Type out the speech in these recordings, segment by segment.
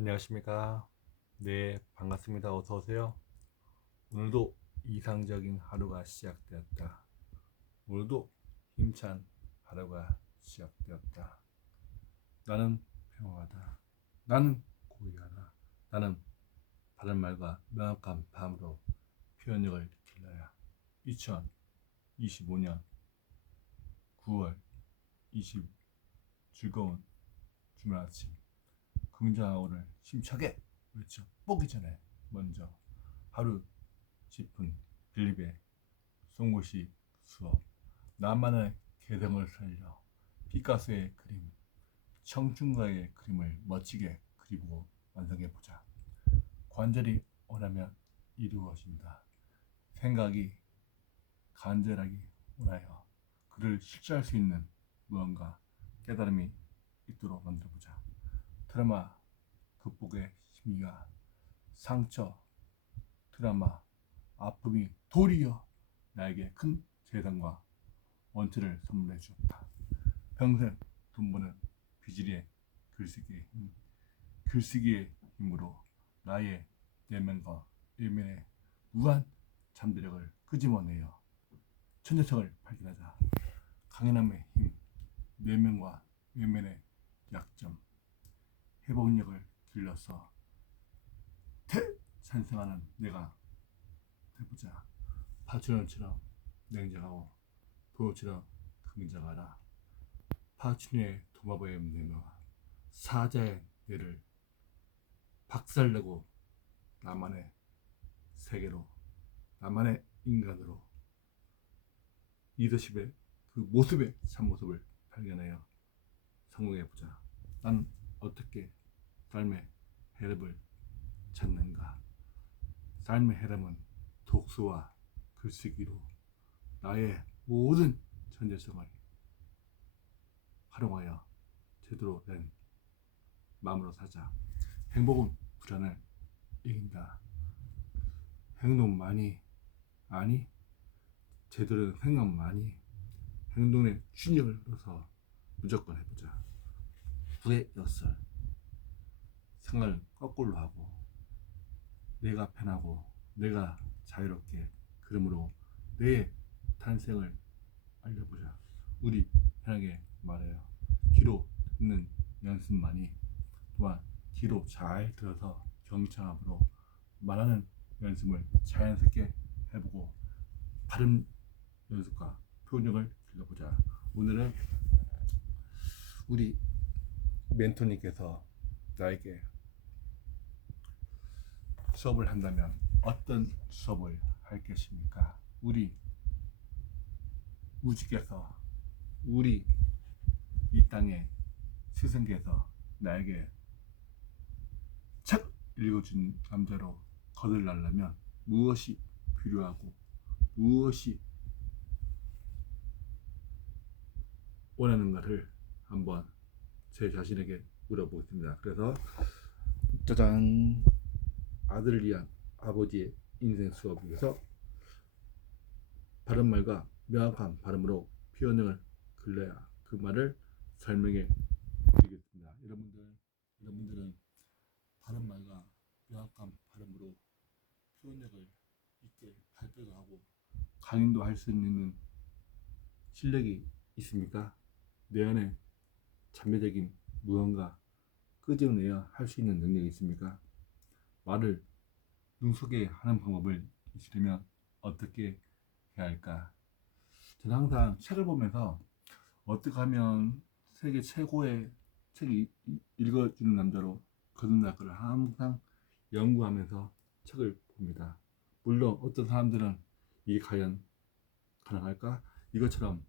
안녕하십니까. 네, 반갑습니다. 어서 오세요. 오늘도 이상적인 하루가 시작되었다. 오늘도 힘찬 하루가 시작되었다. 나는 평화하다. 나는 고요하다. 나는 바른 말과 명확한 밤으로 표현력을 길러야 2025년 9월 20 즐거운 주말 아침 긍정하고를 심차게 외쳐 보기 전에 먼저 하루 10분 빌립의 송곳이 수업 나만의 개성을 살려 피카소의 그림 청춘가의 그림을 멋지게 그리고 완성해 보자. 관절이 원하면 이루어진다. 생각이 간절하게 원하여 그를 실천할 수 있는 무언가 깨달음이 있도록 만들어보자 드라마 극복의 심리가 상처, 드라마, 아픔이 도리어 나에게 큰 재산과 원체를 선물해 주었다. 평생 돈 버는 비질의 글쓰기의 힘, 글쓰기의 힘으로 나의 내면과 외면의 무한 잠재력을 끄집어내어 천재성을 발견하자. 강인함의 힘, 내면과 외면의 약점, 회복력을 길러서 대산생하는 내가 해보자. 파춘원처럼 냉정하고 도요처럼 긍정하라. 파춘의 도마뱀 내면과 사자의 뇌를 박살내고 나만의 세계로 나만의 인간으로 리더십의 그 모습의 참모습을 발견하여 성공해보자. 난 어떻게 삶의 해답을 찾는가? 삶의 해답은 독서와 글쓰기로 나의 모든 천재성을 활용하여 제대로 된 마음으로 사자. 행복은 불안을 이긴다. 행동만이 아니 제대로 된 생각만이 행동의 준력을 넣어서 무조건 해보자. 후의 역설 생활 거꾸로 하고 내가 편하고 내가 자유롭게 그러므로 내 탄생을 알려보자. 우리 편하게 말해요. 귀로 듣는 연습만이 또한 귀로 잘 들어서 경청함으로 말하는 연습을 자연스럽게 해보고 발음 연습과 표현력을 길러보자. 오늘은 우리 멘토님께서 나에게 수업을 한다면 어떤 수업을 할 것입니까? 우리 우주께서 우리 이 땅의 스승께서 나에게 책 읽어준 남자로 거듭나려면 무엇이 필요하고 무엇이 원하는가를 한번 제 자신에게 물어보겠습니다. 그래서 짜잔 아들을 위한 아버지의 인생 수업에서 바른 말과 명확한 발음으로 표현을 글러야 그 말을 설명해 드리겠습니다. 여러분들 여러분들은 바른 말과 명확한 발음으로 표현력을 있게 발표도 하고 강연도 할 수 있는 실력이 있습니까? 내 안에 자매적인 무언가 끄집어내야 할 수 있는 능력이 있습니까? 말을 능숙하게 하는 방법을 있으려면 어떻게 해야 할까? 저는 항상 책을 보면서 어떻게 하면 세계 최고의 책을 읽어주는 남자로 거듭날 거를 항상 연구하면서 책을 봅니다. 물론 어떤 사람들은 이게 과연 가능할까? 이것처럼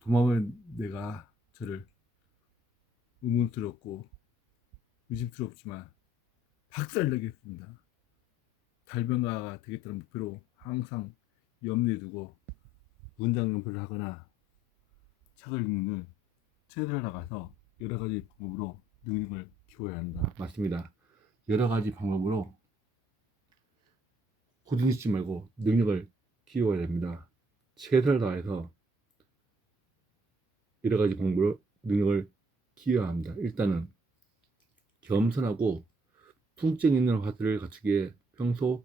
도마뱀 내가 저를 의문스럽고 의심스럽지만 박살내겠습니다. 달변가가 되겠다는 목표로 항상 염두에 두고 문장 연습을 하거나 책을 읽는 책을 나가서 여러 가지 방법으로 능력을 키워야 한다. 맞습니다. 여러 가지 방법으로 고등짓지 말고 능력을 키워야 됩니다. 최선을 다해서 여러 가지 방법으로 능력을 키워야 합니다. 일단은 겸손하고 풍증 있는 화술을 갖추기에 평소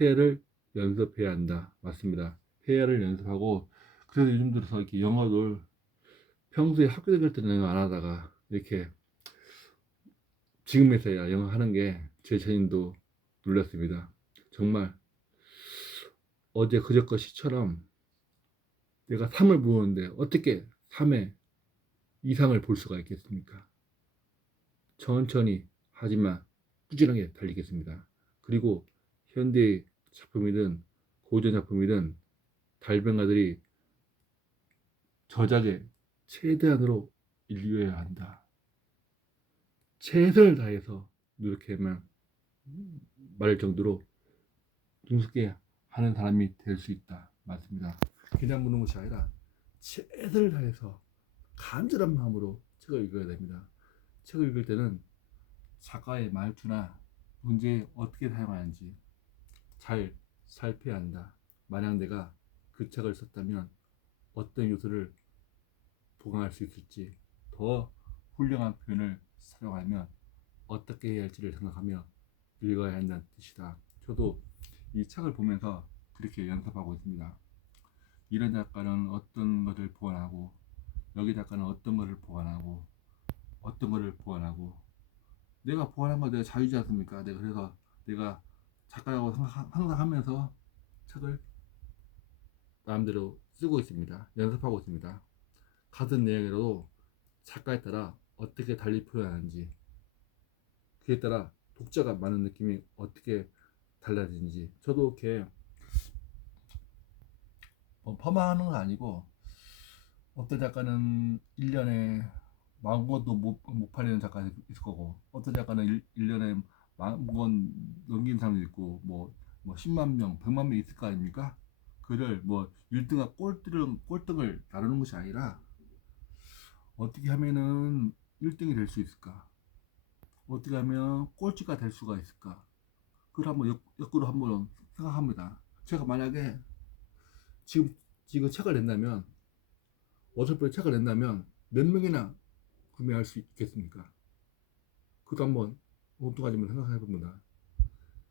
회화를 연습해야 한다. 맞습니다. 회화를 연습하고 그래서 요즘 들어서 이렇게 영어를 평소에 학교 다닐 때는 안 하다가 이렇게 지금에서야 영어 하는 게 제 자신도 놀랐습니다. 정말 어제 그저께 시처럼 내가 3을 보는데 어떻게 3의 이상을 볼 수가 있겠습니까? 천천히 하지만 꾸준하게 달리겠습니다. 그리고 현대 작품이든 고전 작품이든 달변가들이 저작에 최대한으로 인류해야 한다. 최선을 다해서 노력해야만 말할 정도로 능숙게 하는 사람이 될 수 있다. 맞습니다. 그냥 보는 것이 아니라 최선을 다해서 간절한 마음으로 책을 읽어야 됩니다. 책을 읽을 때는 작가의 말투나 문제에 어떻게 사용하는지 잘 살펴야 한다. 만약 내가 그 책을 썼다면 어떤 요소를 보강할 수 있을지 더 훌륭한 표현을 사용하면 어떻게 해야 할지를 생각하며 읽어야 한다는 뜻이다. 저도 이 책을 보면서 그렇게 연습하고 있습니다. 이런 작가는 어떤 것을 보완하고 여기 작가는 어떤 것을 보완하고 어떤 것을 보완하고 내가 보완한 거 내가 자유지 않습니까? 내가 그래서 내가 작가라고 항상 하면서 책을 마음대로 쓰고 있습니다. 연습하고 있습니다. 같은 내용이라도 작가에 따라 어떻게 달리 표현하는지 그에 따라 독자가 많은 느낌이 어떻게 달라지는지 저도 이렇게 뭐 퍼마하는 건 아니고 어떤 작가는 1년에 만 권도 못, 못 팔리는 작가 있을 거고 어떤 작가는 1, 일년에 만권 넘긴 사람도 있고 뭐, 뭐 10만 명, 100만 명 있을 거 아닙니까? 그를 뭐 1등과 꼴등을, 꼴등을 다루는 것이 아니라 어떻게 하면은 1등이 될 수 있을까? 어떻게 하면 꼴찌가 될 수가 있을까? 그걸 한번 역, 역으로 한번 생각합니다. 제가 만약에 지금 지금 책을 낸다면 어설프게 책을 낸다면 몇 명이나 구매할 수 있겠습니까? 그것도 한번 엉뚱하지만 생각해 봅니다.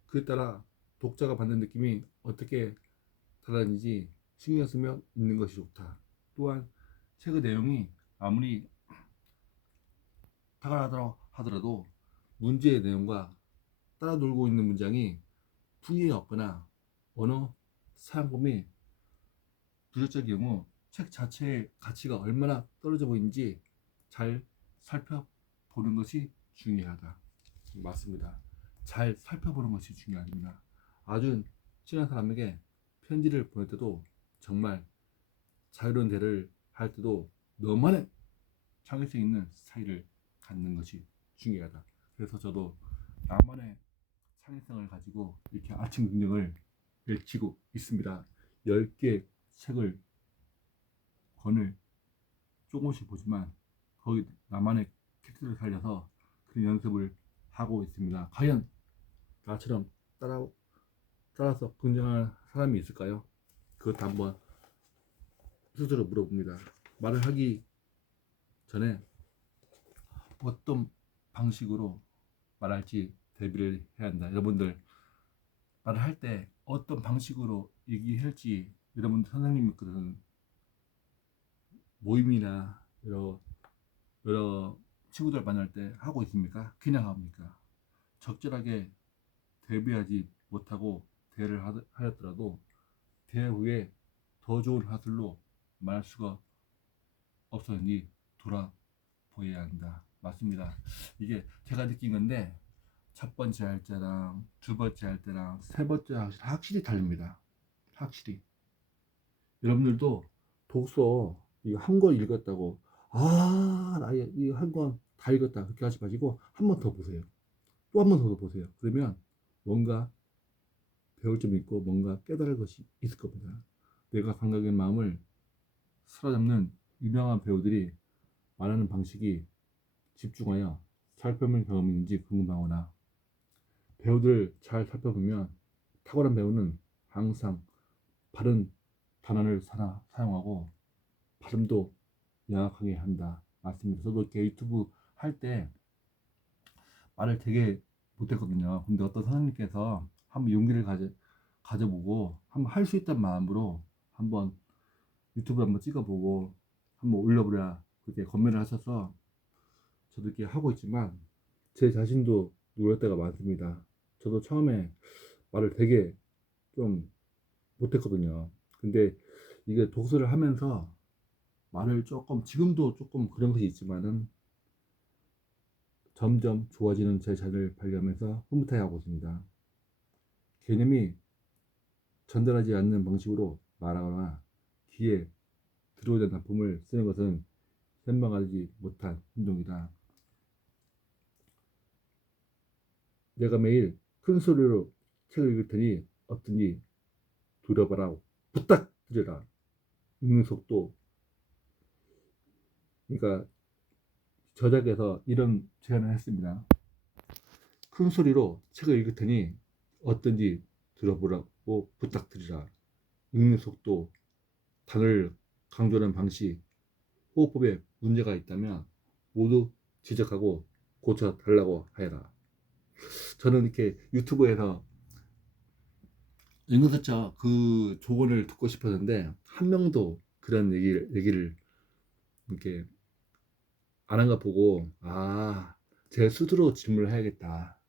그에 따라 독자가 받는 느낌이 어떻게 달라지는지 신경 쓰며 읽는 것이 좋다. 또한 책의 내용이 아무리 다가라더라 하더라도 문제의 내용과 따라 놀고 있는 문장이 풍이 없거나 언어 사용법이 부적절의 경우 책 자체의 가치가 얼마나 떨어져 보이는지 잘 살펴보는 것이 중요하다. 맞습니다. 잘 살펴보는 것이 중요합니다. 아주 친한 사람에게 편지를 보낼 때도 정말 자유로운 대를 할 때도 너만의 창의성 있는 스타일을 갖는 것이 중요하다. 그래서 저도 나만의 창의성을 가지고 이렇게 아침 능력을 외치고 있습니다. 10개 책을 권을 조금씩 보지만 거기 나만의 캐릭터를 살려서 그 연습을 하고 있습니다. 과연 나처럼 따라 따라서 긍정할 사람이 있을까요? 그것도 한번 스스로 물어봅니다. 말을 하기 전에 어떤 방식으로 말할지 대비를 해야 한다. 여러분들 말을 할 때 어떤 방식으로 얘기할지 여러분들 선생님 그런 모임이나 여러 여러 친구들 만날 때 하고 있습니까? 그냥 합니까? 적절하게 대비하지 못하고 대를 하- 하였더라도 대 후에 더 좋은 화술로 말할 수가 없었니 돌아보아야 한다. 맞습니다. 이게 제가 느낀 건데 첫 번째 할 때랑 두 번째 할 때랑 세 번째 할 때 확실히 다릅니다. 확실히. 여러분들도 독서 이거 한 권 읽었다고 아, 나 이거 한권 다 읽었다 그렇게 하지 마시고 한 번 더 보세요. 또 한 번 더 보세요. 그러면 뭔가 배울 점이 있고 뭔가 깨달을 것이 있을 겁니다. 내가 감각의 마음을 사로잡는 유명한 배우들이 말하는 방식이 집중하여 살펴본 경험이 있는지 궁금하거나 배우들 잘 살펴보면 탁월한 배우는 항상 바른 단어를 사, 사용하고 발음도 명확하게 한다. 맞습니다. 저도 이렇게 유튜브 할 때 말을 되게 못했거든요. 근데 어떤 선생님께서 한번 용기를 가져 가져보고 한번 할 수 있다는 마음으로 한번 유튜브 한번 찍어보고 한번 올려보라 그렇게 건면을 하셔서 저도 이렇게 하고 있지만 제 자신도 놀랄 때가 많습니다. 저도 처음에 말을 되게 좀 못했거든요. 근데 이게 독서를 하면서 말을 조금 지금도 조금 그런 것이 있지만은 점점 좋아지는 제 자신을 발견하면서 흐뭇해하고 있습니다. 개념이 전달하지 않는 방식으로 말하거나 귀에 들어오지 않는 납품을 쓰는 것은 현명하지 못한 행동이다. 내가 매일 큰 소리로 책을 읽을 테니 어떠니 들어봐라 부탁드려라 읽는 속도 그러니까 저작에서 이런 제안을 했습니다. 큰 소리로 책을 읽을 테니 어떤지 들어보라고 부탁드리라. 읽는 속도, 단어를 강조하는 방식, 호흡법에 문제가 있다면 모두 지적하고 고쳐달라고 하여라. 저는 이렇게 유튜브에서 은근슬쩍 그 조언을 듣고 싶었는데 한 명도 그런 얘기를, 얘기를 이렇게 안 한 거 보고 아, 제 스스로 질문을 해야겠다.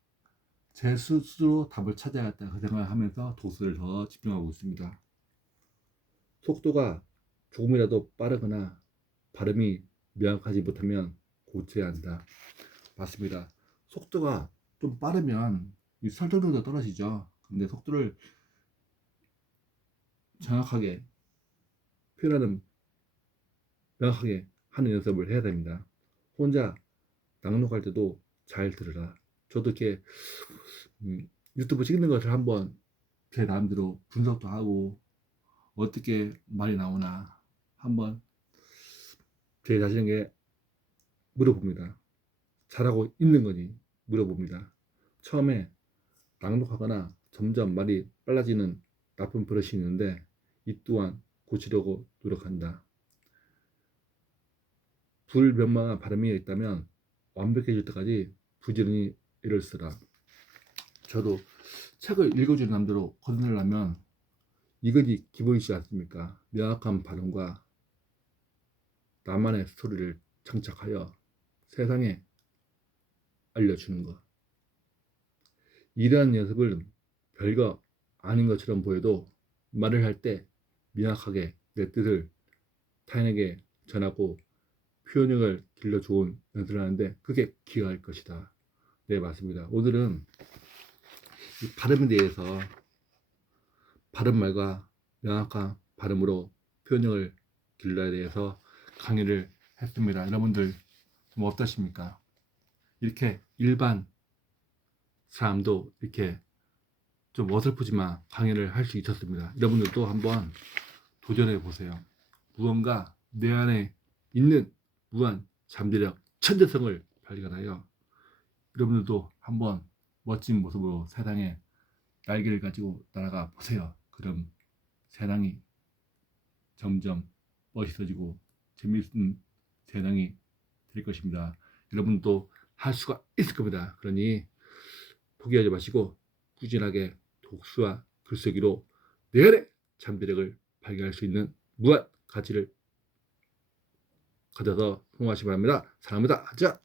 제 스스로 답을 찾아야겠다. 그 생각을 하면서 독서를 더 집중하고 있습니다. 속도가 조금이라도 빠르거나 발음이 명확하지 못하면 고쳐야 한다. 맞습니다. 속도가 좀 빠르면 이 설득력도 떨어지죠. 근데 속도를 정확하게 표현하는 명확하게 하는 연습을 해야 됩니다. 혼자 낭독할 때도 잘 들으라. 저도 이렇게 음, 유튜브 찍는 것을 한번 제 나름대로 분석도 하고 어떻게 말이 나오나 한번 제 자신에게 물어봅니다. 잘하고 있는 거니 물어봅니다. 처음에 낭독하거나 점점 말이 빨라지는 나쁜 버릇이 있는데 이 또한 고치려고 노력한다. 불면망한 발음이 있다면 완벽해질 때까지 부지런히 애를 쓰라. 저도 책을 읽어주는 남대로 거듭내려면 이것이 기본이지 않습니까? 명확한 발음과 나만의 스토리를 장착하여 세상에 알려주는 것. 이러한 연습을 별거 아닌 것처럼 보여도 말을 할 때 명확하게 내 뜻을 타인에게 전하고 표현력을 길러 좋은 연습을 하는데 그게 기여할 것이다. 네, 맞습니다. 오늘은 이 발음에 대해서 발음말과 명확한 발음으로 표현력을 길러야 대해서 강의를 했습니다. 여러분들 좀 어떠십니까? 이렇게 일반 사람도 이렇게 좀 어설프지만 강의를 할 수 있었습니다. 여러분들도 한번 도전해 보세요. 무언가 내 안에 있는 무한 잠재력, 천재성을 발견하여 여러분들도 한번 멋진 모습으로 세상에 날개를 가지고 날아가 보세요. 그럼 세상이 점점 멋있어지고 재미있는 세상이 될 것입니다. 여러분도 할 수가 있을 겁니다. 그러니 포기하지 마시고 꾸준하게 독서와 글쓰기로 내 안의 잠재력을 발견할 수 있는 무한 가치를 가져서 성공하시기 바랍니다. 사랑합니다. 자.